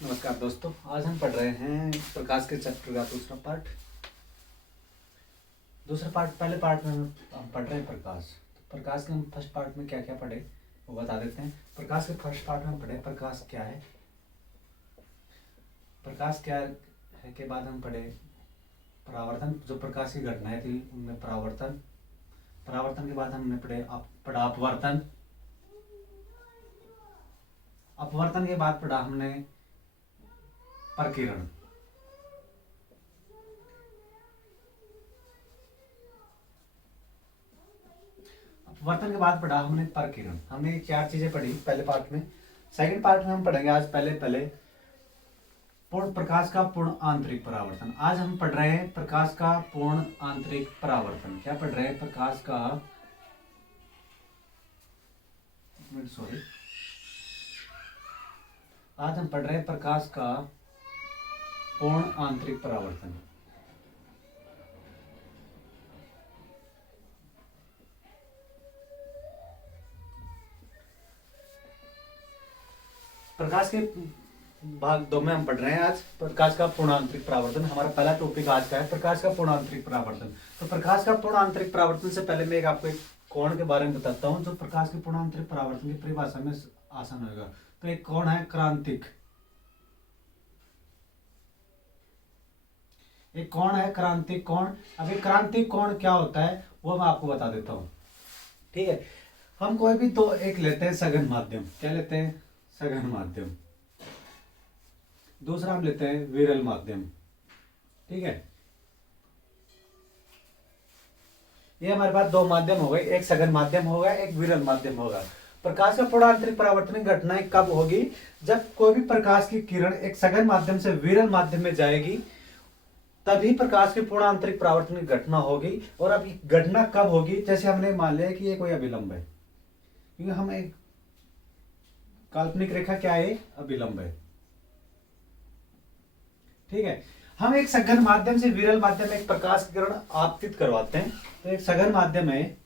नमस्कार दोस्तों, आज हम पढ़ रहे हैं प्रकाश के चैप्टर का दूसरा पार्ट। पहले पार्ट में हम पढ़ रहे हैं प्रकाश। तो प्रकाश के हम फर्स्ट पार्ट में क्या क्या पढ़े वो बता देते हैं। प्रकाश के फर्स्ट पार्ट में हम पढ़े प्रकाश क्या है। प्रकाश क्या है के बाद हम पढ़े परावर्तन, जो प्रकाश की घटनाएं थी उनमें परावर्तन। परावर्तन के बाद हमने पढ़ा अपवर्तन। अपवर्तन के बाद पढ़ा हमने प्रकीर्ण। अपवर्तन के बाद पढ़ा हमने प्रकीर्ण। हमने ये चार चीजें पढ़ी पहले पार्ट में। सेकंड पार्ट में हम पढ़ेंगे आज पहले पूर्ण प्रकाश का पूर्ण आंतरिक परावर्तन। आज हम पढ़ रहे हैं प्रकाश का पूर्ण आंतरिक परावर्तन। क्या पढ़ रहे हैं? प्रकाश का आज हम पढ़ रहे हैं प्रकाश का पूर्ण आंतरिक परावर्तन। प्रकाश के भाग 2 में हम पढ़ रहे हैं आज प्रकाश का पूर्ण आंतरिक परावर्तन। हमारा पहला टॉपिक आज का है प्रकाश का पूर्ण आंतरिक परावर्तन। तो प्रकाश का पूर्ण आंतरिक परावर्तन से पहले मैं आपको एक कोण के बारे में बताता हूं जो प्रकाश के पूर्ण आंतरिक परावर्तन की परिभाषा में आसान होगा। तो एक कोण है क्रांतिक। एक कोण है क्रांतिक कोण। अब ये क्रांतिक कोण क्या होता है वो मैं आपको बता देता हूं। ठीक है, हम कोई भी तो एक लेते हैं सघन माध्यम। क्या लेते हैं? सघन माध्यम। दूसरा हम लेते हैं विरल माध्यम। ठीक है, ये हमारे पास दो माध्यम हो गए, एक सघन माध्यम होगा, एक विरल माध्यम होगा। प्रकाश का पूर्ण आंतरिक परावर्तन घटनाएं कब होगी? जब कोई भी प्रकाश की किरण एक सघन माध्यम से विरल माध्यम में जाएगी तभी प्रकाश की पूर्ण आंतरिक परावर्तन की घटना होगी। और अब घटना कब होगी? जैसे हमने मान लिया कि ये कोई अभिलंब है, क्योंकि हम एक काल्पनिक रेखा क्या है? अभिलंब है। ठीक है, हम एक सघन माध्यम से विरल माध्यम में एक प्रकाश की किरण आपतित करवाते हैं। तो एक सघन माध्यम है,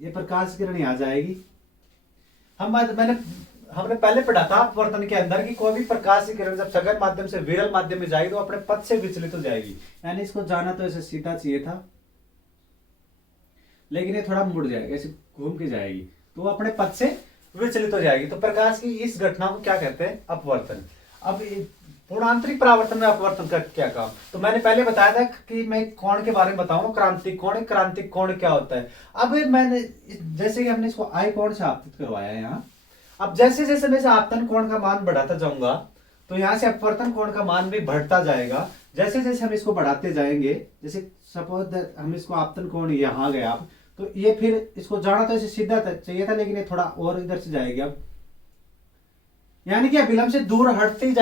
ये प्रकाश की किरण यहां जाएगी। हमने पहले पढ़ा था अपवर्तन के अंदर कि कोई भी प्रकाश की किरण जब सघन माध्यम से विरल माध्यम में जाएगी तो अपने पथ से विचलित हो जाएगी। यानी इसको जाना तो ऐसे सीधा चाहिए था, लेकिन ये थोड़ा मुड़ जाएगा, ऐसे घूम के जाएगी तो वो अपने पथ से विचलित हो जाएगी। तो प्रकाश की इस घटना को क्या कहते हैं? अपवर्तन। अब पूर्ण आंतरिक परावर्तन में अपवर्तन का क्या काम? तो मैंने पहले बताया था कि मैं कोण के बारे में बताऊंगा, क्रांतिक कोण। क्रांतिक कोण क्या होता है? अब मैंने जैसे कि हमने इसको आई कोण से आपतित करवाया है यहाँ। अब जैसे जैसे मैं आपतन कोण का मान बढ़ाता जाऊंगा तो यहाँ से अपवर्तन कोण का मान भी बढ़ता जाएगा। जैसे जैसे हम इसको बढ़ाते जाएंगे, जैसे सपोज हम इसको आपतन कोण यहाँ गया, तो ये फिर इसको जाना तो ऐसे सीधा चाहिए था, लेकिन ये थोड़ा और इधर से जाएगी। अब यानी कि अभिलंब से दूर हटती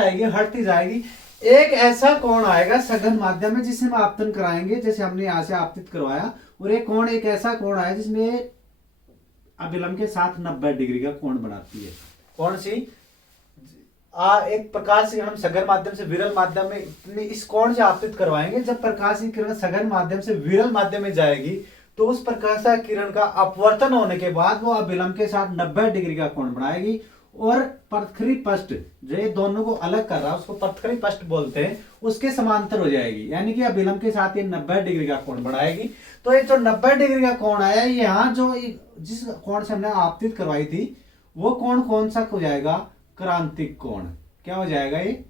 जाएगी। एक ऐसा कोण आएगा सघन माध्यम में जिससे हम आपतन कराएंगे, जैसे हमने यहां से आपतित करवाया। और एक कोण, एक ऐसा कोण आया जिसमें अभिलंब के साथ 90 डिग्री का कोण बनाती है। कौन सी? एक प्रकाश से हम सघन माध्यम से विरल माध्यम में इस कोण से आपतित करवाएंगे। जब प्रकाश की किरण सघन माध्यम से विरल माध्यम में जाएगी तो उस प्रकाश किरण का अपवर्तन होने के बाद वो अभिलंब के साथ 90 डिग्री का कोण बनाएगी। और पृथ्वी पृष्ठ जो ये दोनों को अलग कर रहा है उसको पृथ्वी पृष्ठ बोलते हैं, उसके समांतर हो जाएगी। यानी कि अभिलंब के साथ ये 90 डिग्री का कोण बढ़ाएगी। तो ये जो 90 डिग्री का कोण आया, यहाँ जो जिस कोण से हमने आपतित करवाई थी वो कोण कौन सा हो जाएगा? क्रांतिक कोण। क्या हो जाएगा? ये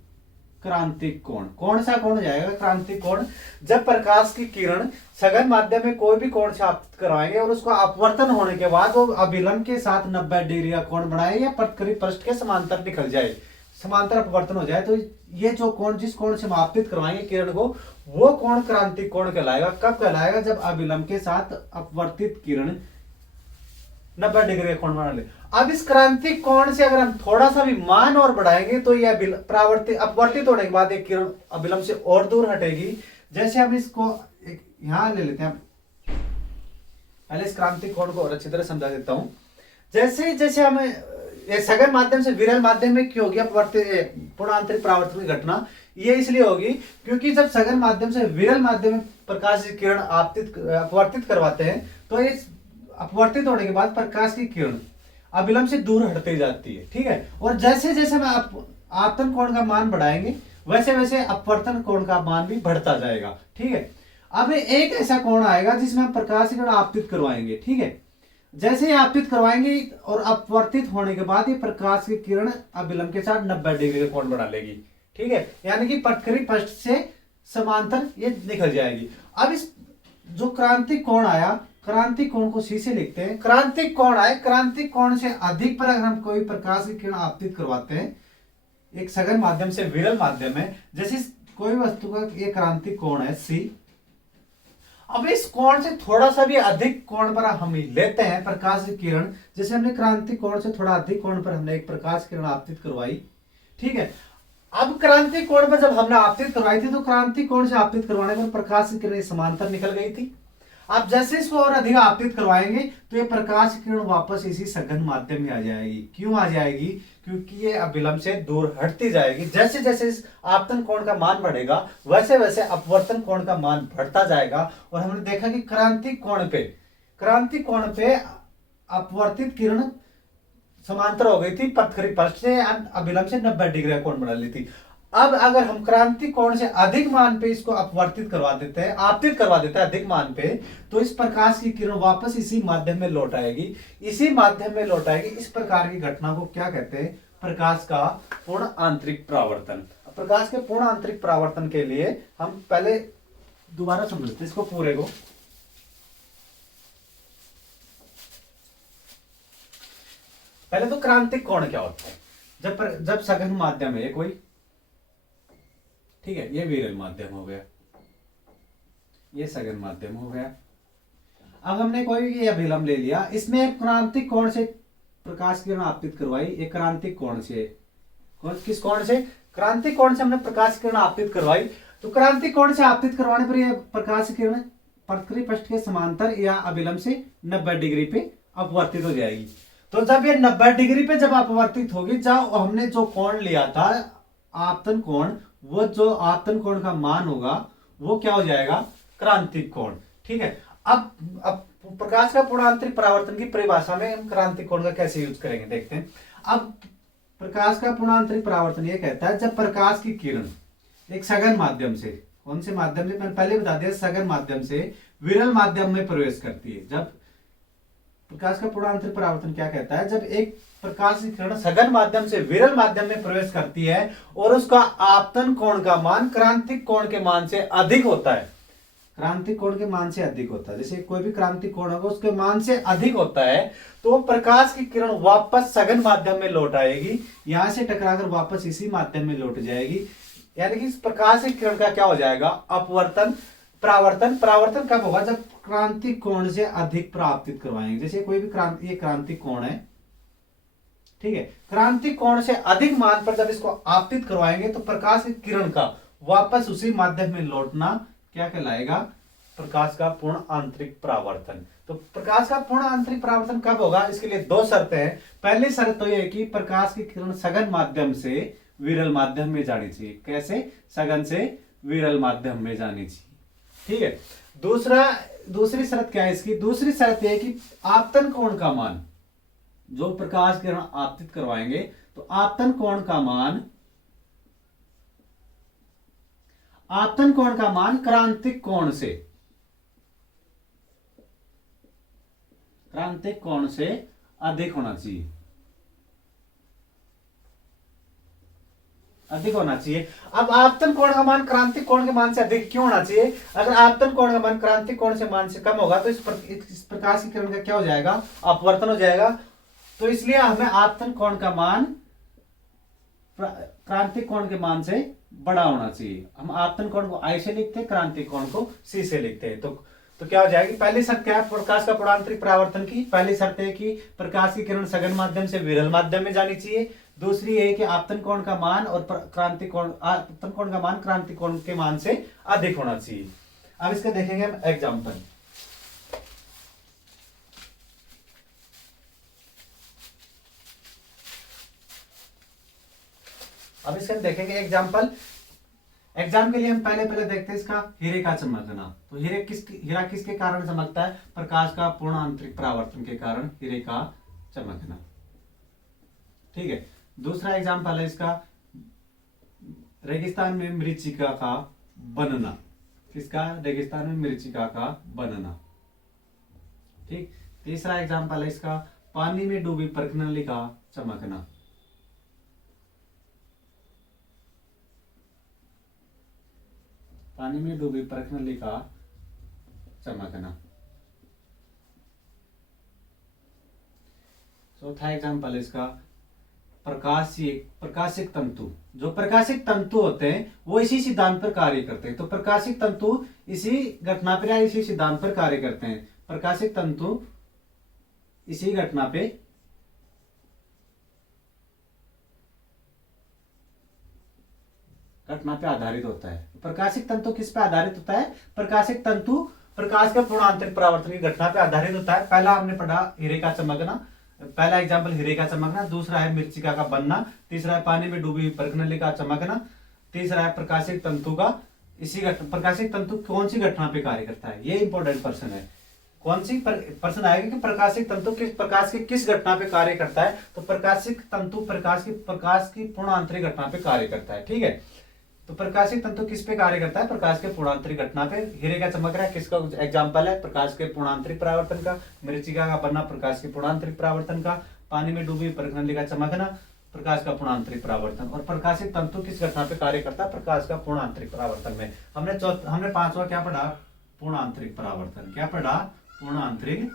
क्रांतिक कोण। कौन सा कोण हो जाएगा? क्रांतिक कोण। जब प्रकाश की किरण सघन माध्यम में कोई भी कोण से आपतित करवाएंगे और उसको अपवर्तन होने के बाद वो अभिलंब के साथ 90 डिग्री का कोण बनाए या पृथ्वी पृष्ठ के समांतर निकल जाए, समांतर अपवर्तन हो जाए, तो ये जो कोण, जिस कोण से हम आपतित करवाएंगे किरण को, वो कोण क्रांतिक कोण कहलाएगा। कब कहलाएगा? जब अभिलंब के साथ अपवर्तित किरण 90 डिग्री का कोण बना ले। अब इस क्रांतिक कोण से अगर हम थोड़ा सा भी मान और बढ़ाएंगे तो यह अपवर्तित होने के बाद एक किरण अभिलंब से और दूर हटेगी। जैसे हम इसको यहां ले लेते हैं। पहले इस क्रांतिक कोण को और अच्छी तरह समझा देता हूं। जैसे जैसे हमें सघन माध्यम से विरल माध्यम में क्यों होगी पूर्ण आंतरिक परावर्तन की घटना? ये इसलिए होगी क्योंकि जब सघन माध्यम से विरल माध्यम में प्रकाश की किरण अपवर्तित करवाते हैं तो इस अपवर्तित होने के बाद प्रकाश की किरण अभिलंब से दूर हटती जाती है। ठीक है, और जैसे जैसे मैं आपतन कोण का मान बढ़ाएंगे वैसे वैसे अपवर्तन कोण का मान भी बढ़ता जाएगा। ठीक है, अब एक ऐसा कोण आएगा जिसमें हम प्रकाश की किरण आपतित करवाएंगे। ठीक है, जैसे ही आपतित करवाएंगे और अपवर्तित होने के बाद ये प्रकाश की किरण अभिलंब के साथ 90 डिग्री का कोण बना लेगी। ठीक है, यानी कि पटखरी पृष्ठ से समांतर ये निकल जाएगी। अब इस जो क्रांतिक कोण आया, क्रांतिक कोण को सी से लिखते हैं। क्रांतिक कोण आए, क्रांतिक कोण से अधिक पर अगर हम कोई प्रकाश की किरण आपतित करवाते हैं एक सघन माध्यम से विरल माध्यम है, जैसे कोई वस्तु का ये क्रांतिक कोण है सी, अब इस कोण से थोड़ा सा भी अधिक कोण पर हम लेते हैं प्रकाश की किरण, जैसे हमने क्रांतिक कोण से थोड़ा अधिक कोण पर हमने एक प्रकाश किरण आपतित करवाई। ठीक है, अब क्रांतिक कोण पर जब हमने आपतित करवाई थी तो क्रांतिक कोण से आपतित करवाने पर प्रकाश की किरण समांतर निकल गई थी। अब जैसे इसको और अधिक आपतित करवाएंगे तो ये प्रकाश की किरण वापस इसी सघन माध्यम में आ जाएगी। क्यों आ जाएगी? क्योंकि ये अभिलंब से दूर हटती जाएगी। जैसे जैसे इस आपतन कोण का मान बढ़ेगा वैसे वैसे अपवर्तन कोण का मान बढ़ता जाएगा। और हमने देखा कि क्रांतिक कोण पे अपवर्तित किरण समांतर हो गई थी पटखरी पृष्ठ से, अभिलंब से 90 डिग्री का कोण बना ली थी। अब अगर हम क्रांतिक कोण से अधिक मान पे इसको अपवर्तित करवा देते हैं, आपतित करवा देते हैं अधिक मान पे, तो इस प्रकाश की किरण वापस इसी माध्यम में लौट आएगी, इसी माध्यम में लौट आएगी। इस प्रकार की घटना को क्या कहते हैं? प्रकाश का पूर्ण आंतरिक परावर्तन। प्रकाश के पूर्ण आंतरिक परावर्तन के लिए हम पहले दोबारा समझते हैं इसको पूरे को। पहले तो क्रांतिक कोण क्या होता है? जब सघन माध्यम है कोई, ठीक है, ये विरल माध्यम हो गया, ये सघन माध्यम हो गया। अब हमने कोई ये अभिलंब ले लिया, इसमें क्रांतिक कोण से प्रकाश किरण आपतित करवाई। एक क्रांतिक कोण से, किस कोण से? क्रांतिक कोण से हमने प्रकाश किरण आपतित करवाई। तो क्रांतिक कोण से आपतित करवाने पर यह प्रकाश किरण पटखरी पृष्ठ के समांतर या अभिलंब से 90 डिग्री पे अपवर्तित हो जाएगी। तो जब ये 90 डिग्री पे जब अपवर्तित होगी, जब हमने जो कोण लिया था आपतन कोण, वो जो आपतन कोण का मान होगा वो क्या हो जाएगा? क्रांतिक कोण। ठीक है, अब प्रकाश का पूर्ण आंतरिक परावर्तन की परिभाषा में हम क्रांतिक कोण का कैसे यूज करेंगे देखते हैं। अब प्रकाश का पूर्ण आंतरिक परावर्तन ये कहता है जब प्रकाश की किरण एक सघन माध्यम से, कौन से माध्यम से? मैंने पहले बता दिया, सघन माध्यम से विरल माध्यम में प्रवेश करती है। जब प्रकाश का पूर्ण आंतरिक परावर्तन क्या कहता है? जब एक प्रकाश की किरण सघन माध्यम से विरल माध्यम में प्रवेश करती है और उसका आपतन कोण का मान क्रांतिक कोण के मान से अधिक होता है, क्रांतिक कोण के मान से अधिक होता है, जैसे कोई भी क्रांतिक कोण होगा उसके मान से अधिक होता है, तो प्रकाश की किरण वापस सघन माध्यम में लौट आएगी, यहां से टकराकर वापस इसी माध्यम में लौट जाएगी। यानी कि इस प्रकाश की किरण का क्या हो जाएगा? अपवर्तन। परावर्तन कब होगा? जब क्रांतिक कोण से अधिक परावर्तित करवाएंगे। जैसे कोई भी ये क्रांतिक कोण है, ठीक है, क्रांतिक कोण से अधिक मान पर जब इसको आपतित करवाएंगे तो प्रकाश की किरण का वापस उसी माध्यम में लौटना क्या कहलाएगा? प्रकाश का पूर्ण आंतरिक परावर्तन। तो प्रकाश का पूर्ण आंतरिक परावर्तन कब होगा? इसके लिए दो शर्तें हैं। पहली शर्त तो यह कि प्रकाश की किरण सघन माध्यम से विरल माध्यम में जानी चाहिए। कैसे? सघन से विरल माध्यम में जानी चाहिए। ठीक है, दूसरी शर्त क्या है इसकी? दूसरी शर्त यह कि आपतन कोण का मान, जो प्रकाश किरण आपतित करवाएंगे तो आपतन कोण का मान क्रांतिक कोण से अधिक होना चाहिए, अब आपतन कोण का मान क्रांतिक कोण के मान से अधिक क्यों होना चाहिए? अगर आपतन कोण का मान क्रांतिक कोण से मान से कम होगा तो इस प्रकाश की किरण का क्या हो जाएगा? अपवर्तन हो जाएगा। तो इसलिए हमें आपतन कोण का मान क्रांतिक कोण के मान से बड़ा होना चाहिए। हम आपतन कोण को आई से लिखते हैं, क्रांतिक कोण को सी से लिखते हैं। तो क्या हो जाएगी? पहली शर्त क्या है प्रकाश का पूर्णांतरिक परावर्तन की? पहली शर्त है कि प्रकाश की किरण सघन माध्यम से विरल माध्यम में जानी चाहिए। दूसरी है कि आपतन कोण का मान और आपतन कोण का मान क्रांतिक कोण के मान से अधिक होना चाहिए। अब इसका देखेंगे हम एग्जाम्पल। अब इसका देखेंगे एग्जाम के लिए हम पहले देखते हैं इसका हीरे का चमकना। तो हीरा किसके कारण चमकता है? प्रकाश का पूर्ण आंतरिक परावर्तन के कारण हीरे का चमकना। ठीक है, दूसरा एग्जाम्पल है इसका रेगिस्तान में मरीचिका का बनना। किसका? रेगिस्तान में मरीचिका का बनना। ठीक। तीसरा एग्जांपल है इसका, पानी में डूबी प्रणाली का चमकना। पानी में डूबी प्रणाली का चमकना। चौथा एग्जांपल है इसका, प्रकाशिक तंतु। जो प्रकाशिक तंतु होते हैं वो इसी सिद्धांत पर कार्य करते हैं। तो प्रकाशिक तंतु इसी घटना पर या इसी सिद्धांत पर कार्य करते हैं। प्रकाशिक तंतु इसी घटना पे आधारित होता है। प्रकाशिक तंतु किस पे आधारित होता है? प्रकाशिक तंतु प्रकाश के पूर्ण आंतरिक परावर्तन की घटना पे आधारित होता है। पहला हमने पढ़ा हीरे का चमकना, पहला एग्जांपल हीरे का चमकना, दूसरा है मृत्तिका का बनना, तीसरा है पानी में डूबी प्रणाली का चमकना, तीसरा है प्रकाशिक तंतु का इसी प्रकाशिक तंतु कौन सी घटना पे कार्य करता है? ये इंपॉर्टेंट प्रश्न है। कौन सी प्रश्न आएगा कि प्रकाशिक तंतु किस प्रकाश की किस घटना पे कार्य करता है? तो प्रकाशिक तंतु प्रकाश की पूर्ण आंतरिक घटना पे कार्य करता है। ठीक है, तो प्रकाशिक तंतु किस पे कार्य करता है? प्रकाश के पूर्णांतरिक घटना पे। हीरे का चमक रहा है किसका एग्जांपल है? प्रकाश के पूर्णांतरिक परावर्तन का। मरीचिका का बनना प्रकाश के पूर्णांतरिक परावर्तन का। पानी में डूबी प्रणाली का चमकना प्रकाश का पूर्णांतरिक परावर्तन। और प्रकाशिक तंतु किस घटना पे कार्य करता है? प्रकाश का पूर्णांतरिक परावर्तन में। हमने पांचवा क्या पढ़ा? पूर्णांतरिक परावर्तन। क्या पढ़ा? पूर्णांतरिक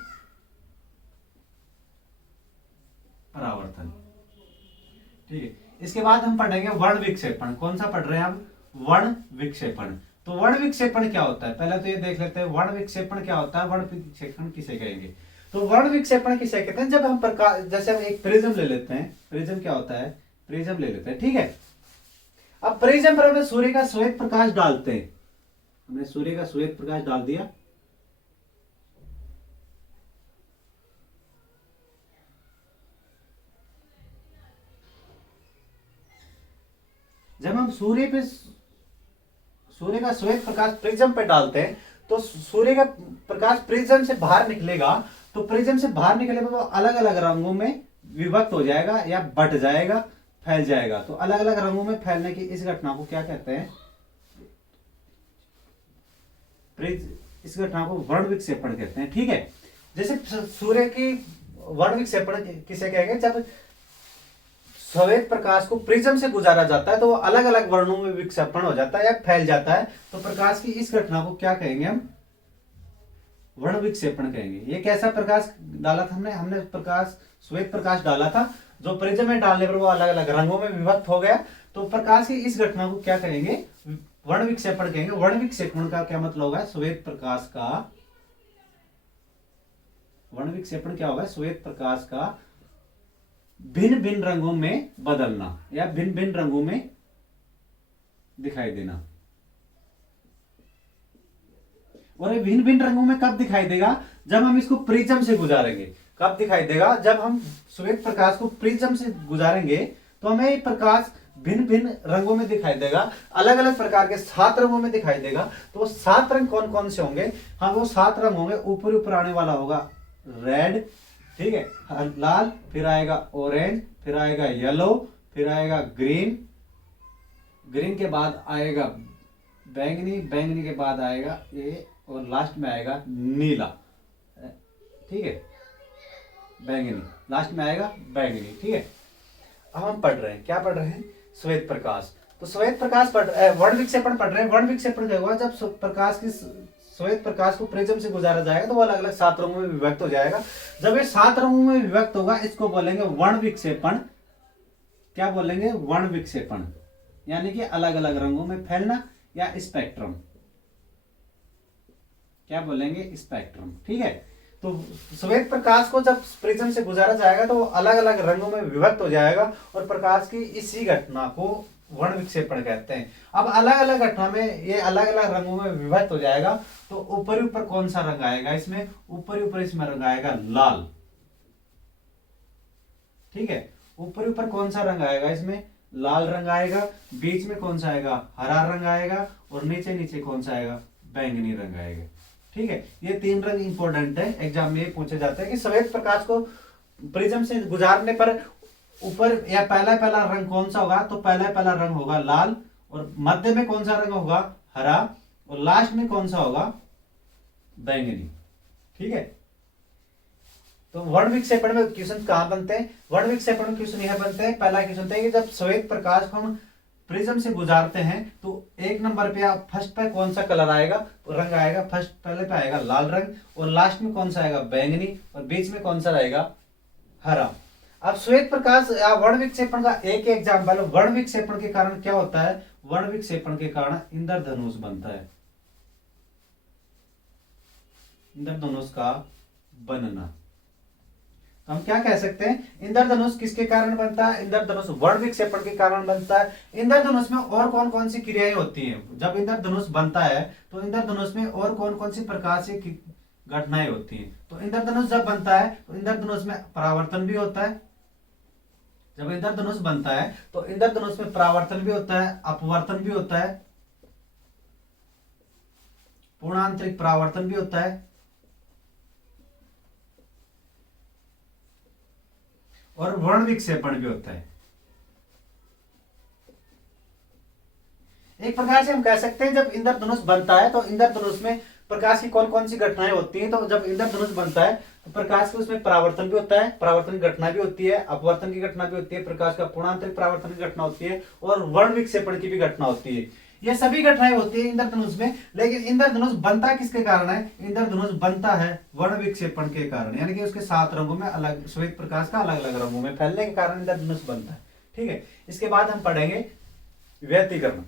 परावर्तन। ठीक है, इसके बाद हम पढ़ेंगे वर्ण विक्षेपण। कौन सा पढ़ रहे हैं हम? वर्ण विक्षेपण। तो वर्ण विक्षेपण क्या होता है? पहले तो ये देख लेते हैं वर्ण विक्षेपण क्या होता है, वर्ण विक्षेपण किसे कहेंगे। तो वर्ण विक्षेपण किसे कहते हैं? जब हम प्रकाश, जैसे हम एक प्रिज्म ले लेते हैं, प्रिज्म क्या होता है? प्रिज्म ले लेते हैं। ठीक है, अब प्रिज्म पर हमें सूर्य का श्वेत प्रकाश डालते हैं। हमने सूर्य का श्वेत प्रकाश डाल दिया, जब हम सूर्य का श्वेत प्रकाश प्रिज्म पे डालते हैं तो सूर्य का प्रकाश प्रिज्म से बाहर निकलेगा। तो प्रिज्म से बाहर निकले वो अलग अलग रंगों में विभक्त हो जाएगा या बट जाएगा, फैल जाएगा। तो अलग अलग रंगों में फैलने की इस घटना को क्या कहते हैं? इस घटना को वर्ण विक्षेपण कहते हैं। ठीक है, जैसे सूर्य की वर्ण विक्षेपण किसे कहेंगे? जब श्वेत प्रकाश को प्रिज्म से गुजारा जाता है तो वो अलग अलग वर्णों में विक्षेपण हो जाता है या फैल जाता है। तो प्रकाश की इस घटना को क्या कहेंगे हम? वर्ण विक्षेपण कहेंगे। ये कैसा प्रकाश डाला था हमने प्रकाश श्वेत प्रकाश डाला था, जो प्रिज्म में डालने पर वो अलग अलग रंगों में विभक्त हो गया। तो प्रकाश की इस घटना को क्या कहेंगे? वर्ण विक्षेपण कहेंगे। वर्ण विक्षेपण का क्या मतलब होगा? श्वेत प्रकाश का वर्ण विक्षेपण क्या होगा? श्वेत प्रकाश का भिन्न भिन्न रंगों में बदलना या भिन्न भिन्न रंगों में दिखाई देना। और ये भिन्न भिन्न रंगों में कब दिखाई देगा? जब हम इसको प्रिज्म से गुजारेंगे। कब दिखाई देगा? जब हम श्वेत प्रकाश को प्रिज्म से गुजारेंगे तो हमें ये प्रकाश भिन्न भिन्न रंगों में दिखाई देगा, अलग अलग प्रकार के 7 रंगों में दिखाई देगा। तो वो 7 रंग कौन कौन से होंगे? हाँ, वो 7 रंग होंगे। ऊपर ऊपर आने वाला होगा रेड, ठीक है, लाल, फिर आएगा ऑरेंज, फिर आएगा येलो, फिर आएगा ग्रीन, ग्रीन के बाद आएगा बैंगनी, बैंगनी के बाद आएगा ये, और लास्ट में आएगा नीला। ठीक है, बैंगनी, लास्ट में आएगा बैंगनी। ठीक है, अब हम पढ़ रहे हैं, क्या पढ़ रहे हैं? श्वेत प्रकाश। तो श्वेत प्रकाश वर्ण विक्षेपण पढ़ रहे हैं। वर्ण विक्षेपण क्या हुआ? जब प्रकाश की श्वेत प्रकाश को प्रिज्म से गुजारा जाएगा तो वो अलग अलग 7 रंगों में विभक्त हो जाएगा। जब ये 7 रंगों में विभक्त होगा इसको बोलेंगे वर्ण विक्षेपण। क्या बोलेंगे? वर्ण विक्षेपण, यानी कि अलग अलग रंगों में फैलना या स्पेक्ट्रम। क्या बोलेंगे? स्पेक्ट्रम। ठीक है, तो श्वेत प्रकाश को जब प्रिज्म से गुजारा जाएगा तो वो अलग अलग रंगों में विभक्त हो जाएगा और प्रकाश की इसी घटना को वर्ण विक्षेपण कहते हैं। अब अलग अलग घटना में ये अलग अलग रंगों में विभक्त हो जाएगा। तो ऊपर ऊपर कौन सा रंग आएगा इसमें? ऊपर ऊपर इसमें रंग आएगा लाल। ठीक है, ऊपर ऊपर कौन सा रंग आएगा इसमें? लाल रंग आएगा। बीच में कौन सा आएगा? हरा रंग आएगा। और नीचे नीचे कौन सा आएगा? बैंगनी रंग आएगा। ठीक है, ये 3 रंग इंपॉर्टेंट है, एग्जाम में पूछे जाते हैं कि श्वेत प्रकाश को प्रिज्म से गुजारने पर ऊपर या पहला रंग कौन सा होगा? तो पहला रंग होगा लाल, और मध्य में कौन सा रंग होगा, हरा, और लास्ट में कौन सा होगा, बैंगनी। ठीक है, तो वर्ण विक्षेपण में क्वेश्चन कहां बनते हैं, वर्ण विक्षेपण में क्वेश्चन यह बनते हैं। पहला क्वेश्चन है कि जब श्वेत प्रकाश को हम प्रिज्म से गुजारते हैं तो एक नंबर पे आप फर्स्ट पे कौन सा कलर आएगा, रंग आएगा, फर्स्ट पहले पे आएगा लाल रंग, और लास्ट में कौन सा आएगा, बैंगनी, और बीच में कौन सा रहेगा, हरा। अब श्वेत प्रकाश या वर्ण विक्षेपण का एक एग्जाम्पल, वर्ण विक्षेपण के कारण क्या होता है, वर्ण विक्षेपण के कारण इंद्रधनुष बनता है, इंद्रधनुष का बनना। हम क्या कह सकते हैं, इंद्रधनुष किसके कारण बनता है, इंद्रधनुष वर्ण विक्षेपण के कारण बनता है। इंद्रधनुष में और कौन कौन सी क्रियाएं होती हैं, जब इंद्रधनुष बनता है तो इंद्रधनुष में और कौन कौन सी प्रकार से घटनाएं होती हैं। तो इंद्रधनुष जब बनता है तो इंद्रधनुष में परावर्तन भी होता है, जब इंद्रधनुष बनता है तो इंद्रधनुष में परावर्तन भी होता है, अपवर्तन भी होता है, पूर्णांतरिक परावर्तन भी होता है, और वर्ण विक्षेपण भी होता है। एक प्रकार से हम कह सकते हैं जब इंद्रधनुष बनता है तो इंद्रधनुष में प्रकाश की कौन कौन सी घटनाएं होती हैं। तो जब इंद्रधनुष बनता है तो प्रकाश के उसमें परावर्तन भी होता है, परावर्तन की घटना भी होती है, अपवर्तन की घटना भी होती है, प्रकाश का पूर्णांतरिक परावर्तन की घटना होती है, और वर्ण विक्षेपण की भी घटना होती है। ये सभी घटनाएं होती है इंद्रधनुष में। लेकिन इंद्रधनुष बनता किसके कारण है, इंद्रधनुष बनता है वर्ण विक्षेपण के कारण, यानी कि उसके 7 रंगों में अलग, श्वेत प्रकाश का अलग अलग रंगों में फैलने के कारण इंद्रधनुष बनता है। ठीक है, इसके बाद हम पढ़ेंगे व्यतिकरण।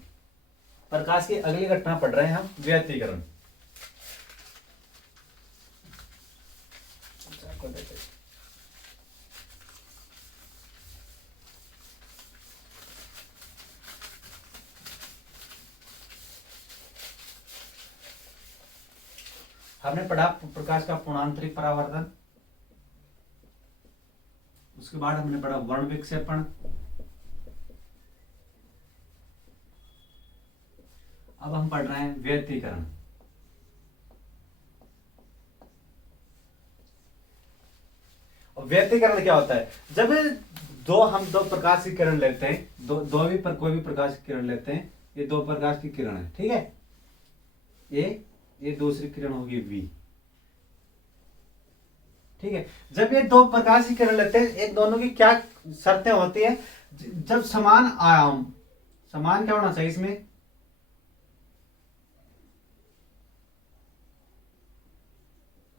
प्रकाश की अगली घटना पढ़ रहे हैं हम, व्यतिकरण। हमने पढ़ा प्रकाश का पूर्णांतरिक परावर्तन, उसके बाद हमने पढ़ा वर्ण विक्षेपण, अब हम पढ़ रहे हैं व्यतिकरण। और व्यतिकरण क्या होता है, जब हम दो प्रकाश की किरण लेते हैं, दो भी पर कोई भी प्रकाश की किरण लेते हैं, ये 2 प्रकाश की किरण है, ठीक है, ये दूसरी किरण होगी V। ठीक है, जब ये 2 प्रकाश की किरण लेते हैं, एक दोनों की क्या शर्तें होती है, जब समान आयाम, समान क्या होना चाहिए इसमें,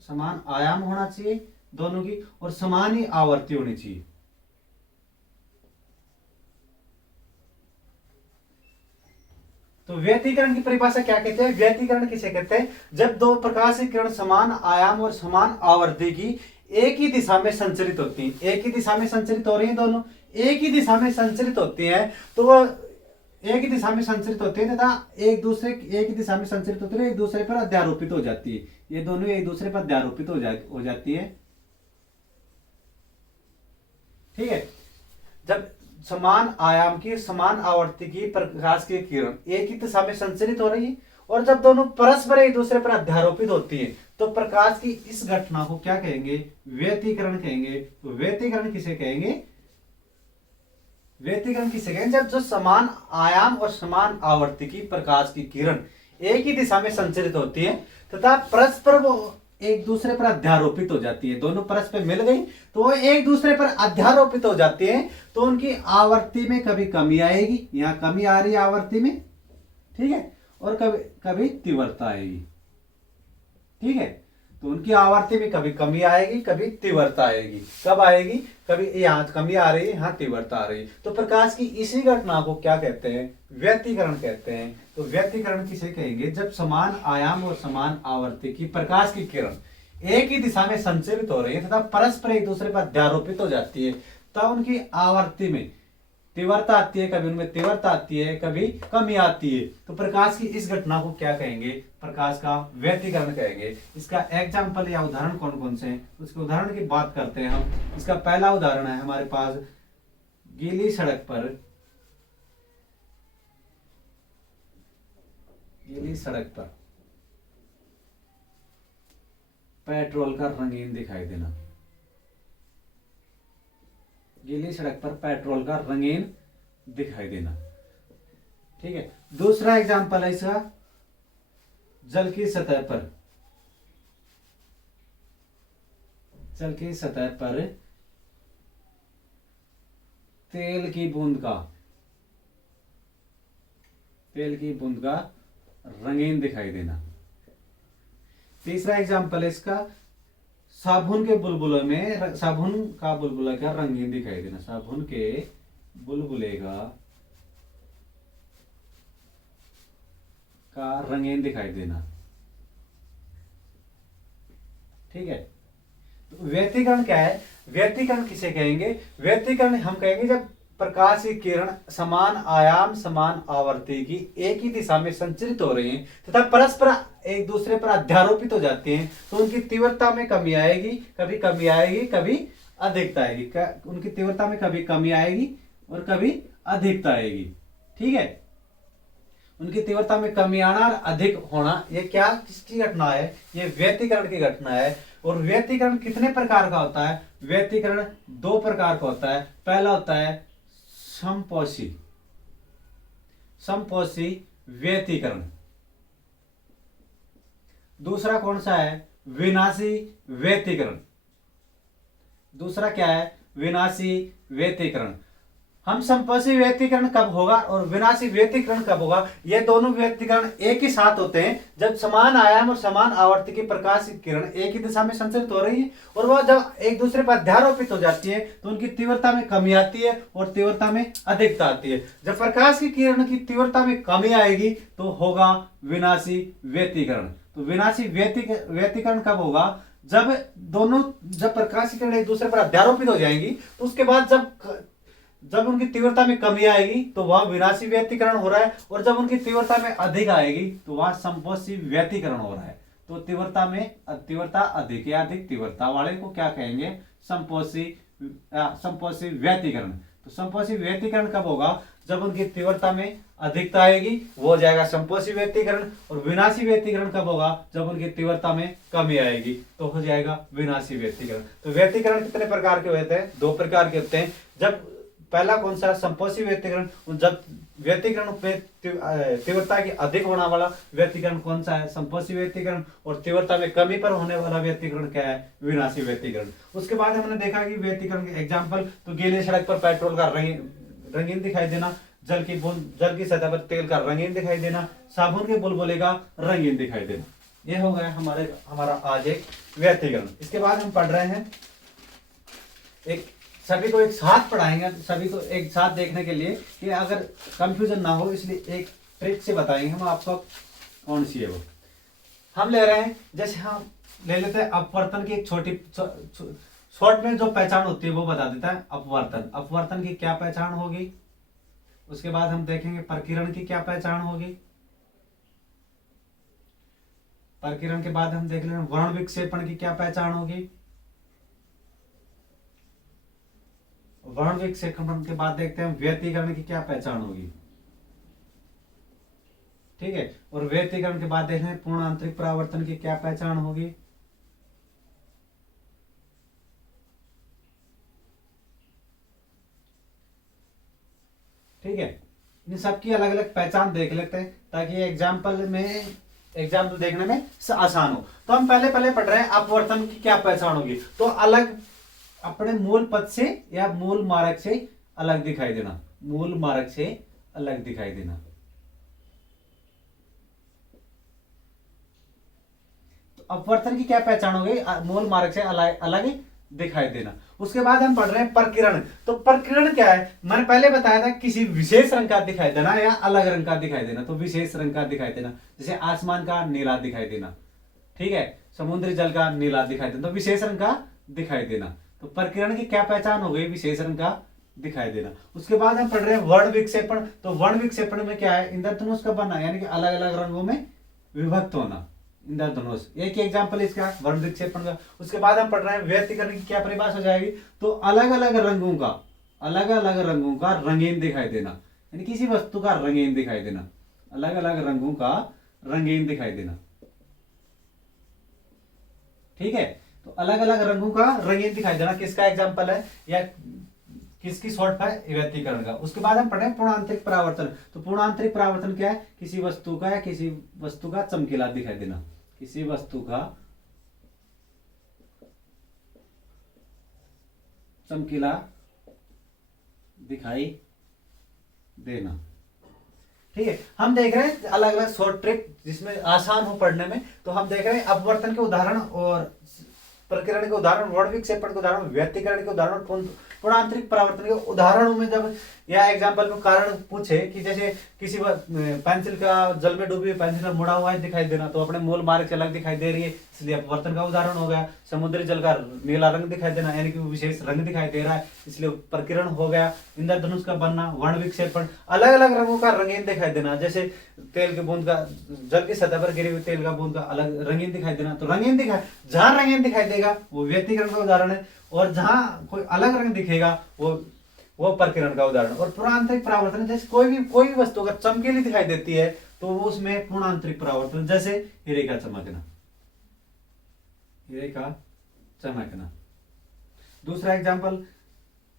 समान आयाम होना चाहिए दोनों की, और समान ही आवृत्ति होनी चाहिए। तो व्यतिकरण की परिभाषा क्या कहते हैं, व्यतिकरण किसे कहते हैं, जब 2 प्रकाश की किरण समान आयाम और समान आवृत्ति की एक ही दिशा में संचरित होती हैं, एक ही दिशा में संचरित हो रही हैं, दोनों एक ही दिशा में संचरित होती हैं, तो वो एक ही दिशा में संचरित होती है तथा एक ही दिशा में संचरित होती है, एक दूसरे पर अध्यारोपित हो जाती है, ये दोनों एक दूसरे पर अध्यारोपित हो जाती है। ठीक है, जब समान आयाम की समान आवर्ती की प्रकाश की किरण एक ही दिशा में संचरित हो रही है, और जब दोनों परस्पर एक दूसरे पर अध्यारोपित होती है, तो प्रकाश की इस घटना को क्या कहेंगे, व्यतिकरण कहेंगे। तो व्यतिकरण किसे कहेंगे, व्यतिकरण किसे कहेंगे, जब जो समान आयाम और समान आवर्ती की प्रकाश की किरण एक ही दिशा में संचरित होती है तथा परस्पर वो एक दूसरे पर अध्यारोपित हो जाती है, दोनों परस्पर मिल गई तो वो एक दूसरे पर अध्यारोपित हो जाती है, तो उनकी आवर्ती में कभी कमी आएगी, यहां कमी आ रही है आवर्ती में, ठीक है, और कभी कभी तीव्रता आएगी। ठीक है, तो उनकी आवर्ती में कभी कमी आएगी, कभी तीव्रता आएगी। कब आएगी, कभी यहां कमी आ रही है, यहां तीव्रता आ रही है। तो प्रकाश की इसी घटना को क्या कहते हैं, व्यतिकरण कहते हैं। तो व्यतिकरण किसे कहेंगे, जब समान आयाम और समान आवर्ती की प्रकाश की किरण एक ही दिशा में संचरित हो रही है तथा परस्पर एक दूसरे पर अध्यारोपित हो जाती है, तब उनकी आवर्ती में तीव्रता आती है, कभी उनमें तीव्रता आती है, कभी कमी आती है। तो प्रकाश की इस घटना को क्या कहेंगे, प्रकाश का व्यतिकरण कहेंगे। इसका एग्जाम्पल या उदाहरण कौन कौन से हैं, उसके उदाहरण की बात करते हैं हम। इसका पहला उदाहरण है हमारे पास, गीली सड़क पर पेट्रोल का रंगीन दिखाई देना। गीली सड़क पर पेट्रोल का रंगीन दिखाई देना। ठीक है। दूसरा एग्जाम्पल है इसका, जल की सतह पर, जल की सतह पर तेल की बूंद का, तेल की बूंद का रंगीन दिखाई देना। तीसरा एग्जाम्पल है इसका, साबुन के बुलबुले में, साबुन का बुलबुला का रंगीन दिखाई देना, साबुन के बुलबुले का रंगीन दिखाई देना। ठीक है। तो व्यतिकरण क्या है? व्यतिकरण किसे कहेंगे? व्यतिकरण हम कहेंगे जब प्रकाश की किरण समान आयाम समान आवर्ती की एक ही दिशा में संचरित हो रही हैं तथा परस्पर एक दूसरे पर अध्यारोपित हो जाती हैं, तो उनकी तीव्रता में कमी आएगी, कभी कमी आएगी, कभी अधिकता आएगी। उनकी तीव्रता में कभी कमी आएगी और कभी अधिकता आएगी। ठीक है। उनकी तीव्रता में कमी आना और अधिक होना, ये क्या किसकी घटना है? ये व्यतिकरण की घटना है। और व्यतिकरण कितने प्रकार का होता है? व्यतिकरण दो प्रकार का होता है। पहला होता है समपोषी, समपोषी व्यतिकरण। दूसरा कौन सा है? विनाशी व्यतिकरण। दूसरा क्या है? विनाशी व्यतिकरण। हम संपोषी व्यतिकरण कब होगा और विनाशी व्यतिकरण कब होगा? ये दोनों व्यतिकरण एक ही साथ होते हैं जब समान आयाम और समान आवर्ती की प्रकाश की किरण एक ही दिशा में संचरित हो रही है और वह जब एक दूसरे पर अध्यारोपित हो जाती है तो उनकी तीव्रता में कमी आती है और तीव्रता में अधिकता आती है। जब प्रकाश की किरण की तीव्रता में कमी आएगी तो होगा विनाशी व्यतिकरण। तो विनाशी व्यतिकरण कब होगा? जब प्रकाश की किरण एक दूसरे पर अध्यारोपित हो जाएंगी तो उसके बाद जब उनकी तीव्रता में कमी आएगी तो वह विनाशी व्यतिकरण हो रहा है, और जब उनकी तीव्रता में अधिक आएगी तो वह संपोषी व्यतिकरण हो रहा है। तो तीव्रता अधिक या अधिक तीव्रता वाले को क्या कहेंगे? संपोषी व्यतिकरण। तो संपोषी व्यतिकरण कब होगा? जब उनकी तीव्रता में अधिकता आएगी, वो हो जाएगा संपोषी व्यतिकरण। और विनाशी व्यतिकरण कब होगा? जब उनकी तीव्रता में कमी आएगी, तो हो जाएगा विनाशी व्यतिकरण। तो व्यतिकरण कितने प्रकार के होते हैं? दो प्रकार के होते हैं। जब पहला कौन सा? संपोषी व्यतिकरण। जब व्यतिकरण पे तीव्रता की अधिक होने वाला व्यतिकरण कौन सा है? संपोषी व्यतिकरण। और तीव्रता में कमी पर होने वाला व्यतिकरण क्या है? विनाशी व्यतिकरण। उसके बाद हमने देखा कि व्यतिकरण के एग्जाम्पल, तो गीली सड़क पर पेट्रोल का रंगीन दिखाई देना, जल की सतह पर तेल का रंगीन दिखाई देना, साबुन के बुलबुले का रंगीन दिखाई देना। ये हो गया हमारा आज एक व्यतिकरण। इसके बाद हम पढ़ रहे हैं सभी को एक साथ पढ़ाएंगे, सभी को एक साथ देखने के लिए कि अगर कंफ्यूजन ना हो, इसलिए एक ट्रिक से बताएंगे हम आपको कौन सी है वो। हम ले रहे हैं, जैसे हम ले लेते हैं अपवर्तन की एक छोटी शॉर्ट में जो पहचान होती है वो बता देता है। अपवर्तन, अपवर्तन की क्या पहचान होगी? उसके बाद हम देखेंगे प्रकीर्णन की क्या पहचान होगी। प्रकीर्णन के बाद हम देख लेंगे वर्ण विक्षेपण की क्या पहचान होगी। वर्ण विक्षेपण के बाद देखते हैं व्यतिकरण की क्या पहचान होगी। ठीक है। और व्यतिकरण के बाद देख लें पूर्ण आंतरिक परावर्तन की क्या पहचान होगी। ठीक है। इन सबकी अलग अलग पहचान देख लेते हैं ताकि एग्जाम्पल देखने में आसान हो। तो हम पहले पढ़ रहे हैं अपवर्तन की क्या पहचान होगी। तो अलग अपने मूल पद से या मूल मार्ग से अलग दिखाई देना, मूल मार्ग से अलग दिखाई देना। तो अपवर्तन की क्या पहचान हो गई? मूल मार्ग से अलग दिखाई देना। उसके बाद हम पढ़ रहे हैं प्रकीर्णन। तो प्रकीर्णन क्या है? मैंने पहले बताया था किसी विशेष रंग का दिखाई देना या अलग रंग का दिखाई देना। तो विशेष रंग का दिखाई देना, जैसे आसमान का नीला दिखाई देना। ठीक है। समुद्री जल का नीला दिखाई देना, तो विशेष रंग का दिखाई देना। तो प्रकीर्णन की क्या पहचान हो गई? विशेष रंग का दिखाई देना। उसके बाद हम पढ़ रहे हैं वर्ण विक्षेपण। तो वर्ण विक्षेपण में क्या है? इंद्रधनुष का बनना, यानी कि अलग अलग रंगों में विभक्त होना। इंद्रधनुष एक ही एग्जाम्पल इसका वर्ण विक्षेपण का। उसके बाद हम पढ़ रहे हैं व्यतिकरण की क्या परिभाषा हो जाएगी? तो अलग अलग रंगों का रंगीन दिखाई देना, यानी किसी वस्तु का रंगीन दिखाई देना, अलग अलग रंगों का रंगीन दिखाई देना। ठीक है। तो अलग अलग रंगों का रंगीन दिखाई देना किसका एग्जाम्पल है? या किसकी शॉर्ट है, व्यतिकरण का। उसके बाद हम पढ़े पूर्णांतरिक परावर्तन। तो पूर्णांतरिक परावर्तन क्या है, किसी वस्तु का या किसी वस्तु का चमकीला दिखाई देना, किसी वस्तु का चमकीला दिखाई देना। ठीक है, हम देख रहे हैं अलग अलग शॉर्ट ट्रिक जिसमें आसान हो पढ़ने में। तो हम देख रहे हैं अपवर्तन के उदाहरण और प्रकीर्ण के उदाहरण, वर्ण विक्षेपण के उदाहरण, व्यतिकरण के उदाहरण, पूर्णांतरिक परावर्तन के उदाहरणों में जब या एग्जाम्पल में कारण पूछे कि जैसे किसी पेंसिल का जल में डूबी हुई पेंसिल का मुड़ा हुआ है दिखाई देना, तो अपने मूल मार्ग से अलग दिखाई दे रही है, इसलिए अपवर्तन का उदाहरण हो गया। समुद्री जल का नीला रंग दिखाई देना, यानी कि विशेष रंग दिखाई दे रहा है, इसलिए प्रकीर्ण हो गया। इंद्रधनुष का बनना, वर्ण विक्षेपण, अलग अलग रंगों का रंगीन दिखाई देना, जैसे तेल की बूंद का, जल की सतह पर गिरी हुई तेल का बूंद का अलग रंगीन दिखाई देना। तो रंगीन दिखाई, जहां रंगीन दिखाई देगा वो व्यतिकरण का उदाहरण है, और जहां कोई अलग रंग दिखेगा वो प्रकीर्ण का उदाहरण। और पूर्णांतरिक परावर्तन, जैसे कोई भी वस्तु अगर चमकीली दिखाई देती है तो वो उसमें पूर्णांतरिक परावर्तन, जैसे हीरे का चमकना, हीरे का चमकना। दूसरा एग्जांपल,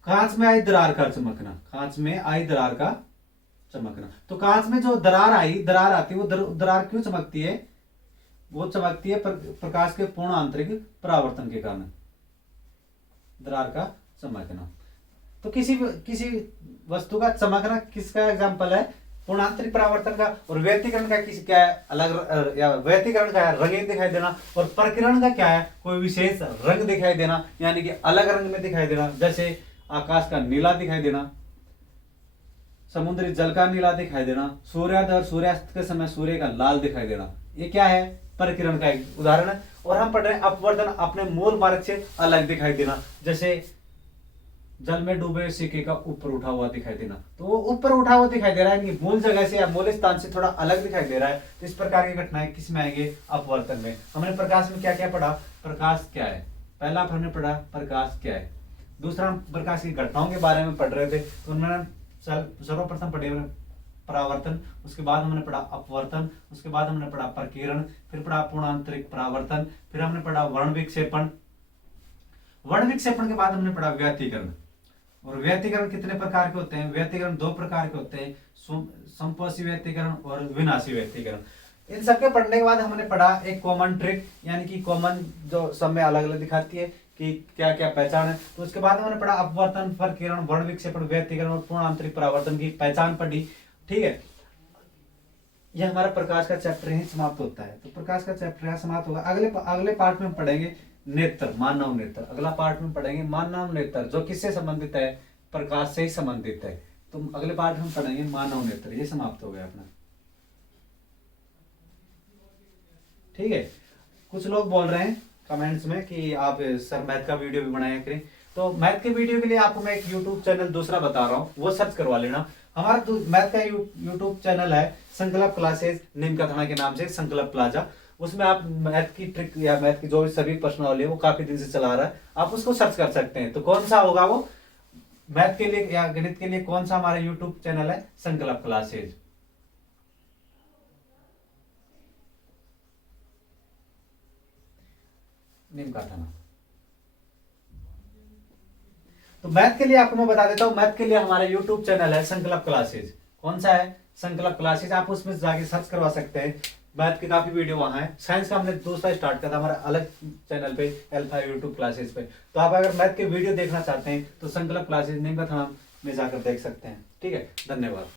कांच में आई दरार का चमकना, कांच में आई दरार का चमकना। तो कांच में जो दरार आती है, वो दरार क्यों चमकती है, वो चमकती है प्रकाश के पूर्णांतरिक परावर्तन के कारण, दरार का चमकना। तो किसी वस्तु का चमकना किसका एग्जांपल है, पूर्णांतरिक परावर्तन का। और व्यतिकरण का किसी क्या है, अलग, या व्यतिकरण का है रंगीन दिखाई देना, और प्रकीर्ण का क्या है, कोई विशेष रंग दिखाई देना, यानी कि अलग रंग में दिखाई देना, जैसे आकाश का नीला दिखाई देना, समुद्री जल का नीला दिखाई देना, सूर्योदय और सूर्यास्त के समय सूर्य का लाल दिखाई देना। ये क्या है, प्रकीर्ण का एक उदाहरण है। और हम पढ़ रहे हैं अपवर्तन, अपने मूल मार्ग से अलग दिखाई देना, जैसे जल में डूबे सिक्के का ऊपर उठा हुआ दिखाई देना। तो वो ऊपर उठा हुआ दिखाई दे रहा है, मूल जगह से या मूल स्थान से थोड़ा अलग दिखाई दे रहा है। तो इस प्रकार की घटनाएं किस में आएंगे, अपवर्तन में। हमने प्रकाश में क्या क्या पढ़ा, प्रकाश क्या है, पहला हमने पढ़ा प्रकाश क्या है। दूसरा हम प्रकाश की घटनाओं के बारे में पढ़ रहे थे, तो उन्होंने सर्वप्रथम पढ़े परावर्तन, उसके बाद हमने पढ़ा अपवर्तन, उसके बाद हमने पढ़ा प्रकीर्ण, फिर पढ़ा पूर्णांतरिक परावर्तन, फिर हमने पढ़ा वर्ण विक्षेपण। वर्ण विक्षेपण के बाद हमने पढ़ा व्यतिकरण। और व्यतिकरण कितने प्रकार के होते हैं, व्यतिकरण दो प्रकार के होते हैं, संपोषी व्यतिकरण और विनाशी व्यतिकरण। इन सबके पढ़ने के बाद हमने पढ़ा एक कॉमन ट्रिक, यानी कि कॉमन जो सब में अलग अलग दिखाती है कि क्या क्या पहचान है। तो उसके बाद हमने पढ़ा अपवर्तन, प्रकीर्ण, वर्ण विक्षेपण, व्यतिकरण और पूर्णांतरिक परावर्तन की पहचान पढ़ी। ठीक है, यह हमारा प्रकाश का चैप्टर ही समाप्त होता है। तो प्रकाश का चैप्टर यहाँ समाप्त होगा। अगले पार्ट में हम पढ़ेंगे नेत्र, मानव नेत्र। अगला पार्ट में पढ़ेंगे मानव नेत्र, जो किससे संबंधित है, प्रकाश से ही संबंधित है। तो अगले पार्ट में हम पढ़ेंगे मानव नेत्र। ये समाप्त हो गया अपना। ठीक है, कुछ लोग बोल रहे हैं कमेंट्स में कि आप सर मैथ का वीडियो भी बनाया करें। तो मैथ के वीडियो के लिए आपको मैं एक यूट्यूब चैनल दूसरा बता रहा हूँ, वो सर्च करवा लेना। हमारा मैथ का यूट्यूब चैनल है संकल्प क्लासेस, नीम का थाना के नाम से, संकल्प प्लाजा। उसमें आप मैथ की ट्रिक या मैथ की जो भी सभी प्रश्नावली है वो काफी दिन से चला रहा है, आप उसको सर्च कर सकते हैं। तो कौन सा होगा वो, मैथ के लिए या गणित के लिए कौन सा हमारा यूट्यूब चैनल है, संकल्प क्लासेज। नीम का थाना। तो मैथ के लिए आपको मैं बता देता हूं, मैथ के लिए हमारा यूट्यूब चैनल है संकल्प क्लासेज। कौन सा है, संकल्प क्लासेज। आप उसमें जाके सर्च करवा सकते हैं, मैथ के काफी वीडियो वहां है। साइंस का हमने दूसरा स्टार्ट किया था हमारा अलग चैनल पे, L5 यूट्यूब क्लासेस पे। तो आप अगर मैथ के वीडियो देखना चाहते हैं तो संकल्प क्लासेज नीम का थाना में जाकर देख सकते हैं। ठीक है, धन्यवाद।